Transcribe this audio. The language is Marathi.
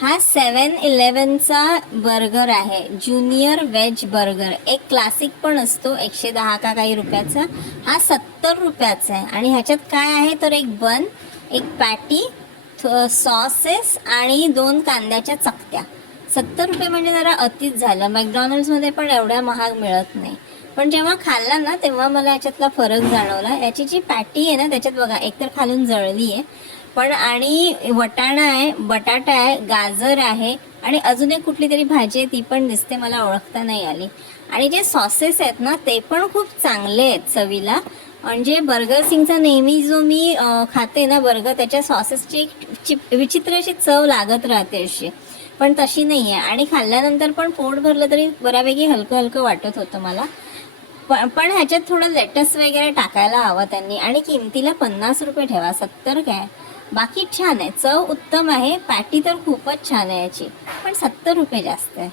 हा 7-Elevenचा बर्गर आहे, ज्युनियर व्हेज बर्गर. एक क्लासिक पण असतो 110 का काही रुपयाचा, हा 70 रुपयाचा आहे. आणि ह्याच्यात काय आहे तर एक बन, एक पॅटी, सॉसेस आणि 2 कांद्याच्या चकत्या. 70 रुपये म्हणजे जरा अतिच झालं. मॅकडॉनल्ड्समध्ये पण एवढ्या महाग मिळत नाही. पण जेव्हा खाल्ला ना तेव्हा मला याच्यातला फरक जाणवला. याची जी पॅटी आहे ना त्याच्यात बघा, एकतर खालून जळली आहे पण, आणि वटाणा आहे, बटाटा आहे, गाजर आहे आणि अजून एक कुठली तरी भाजी आहे, ती पण दिसते, मला ओळखता नाही आली. आणि जे सॉसेस आहेत ना ते पण खूप चांगले आहेत चवीला. म्हणजे बर्गर सिंगचा नेहमी जो मी खाते ना बर्गर, त्याच्या सॉसेसची एक विचित्र अशी चव लागत राहते अशी, पण तशी नाही आहे. आणि खाल्ल्यानंतर पण पोट भरलं तरी बऱ्यापैकी हलकं हलकं वाटत होतं मला. पण ह्याच्यात थोडं लेटस वगैरे टाकायला हवं त्यांनी. आणि किमतीला 50 रुपये ठेवा, 70 काय. बाकी छान आहे, चव उत्तम आहे, पॅटी तर खूपच छान आहे याची, पण 70 रुपये जास्त आहे.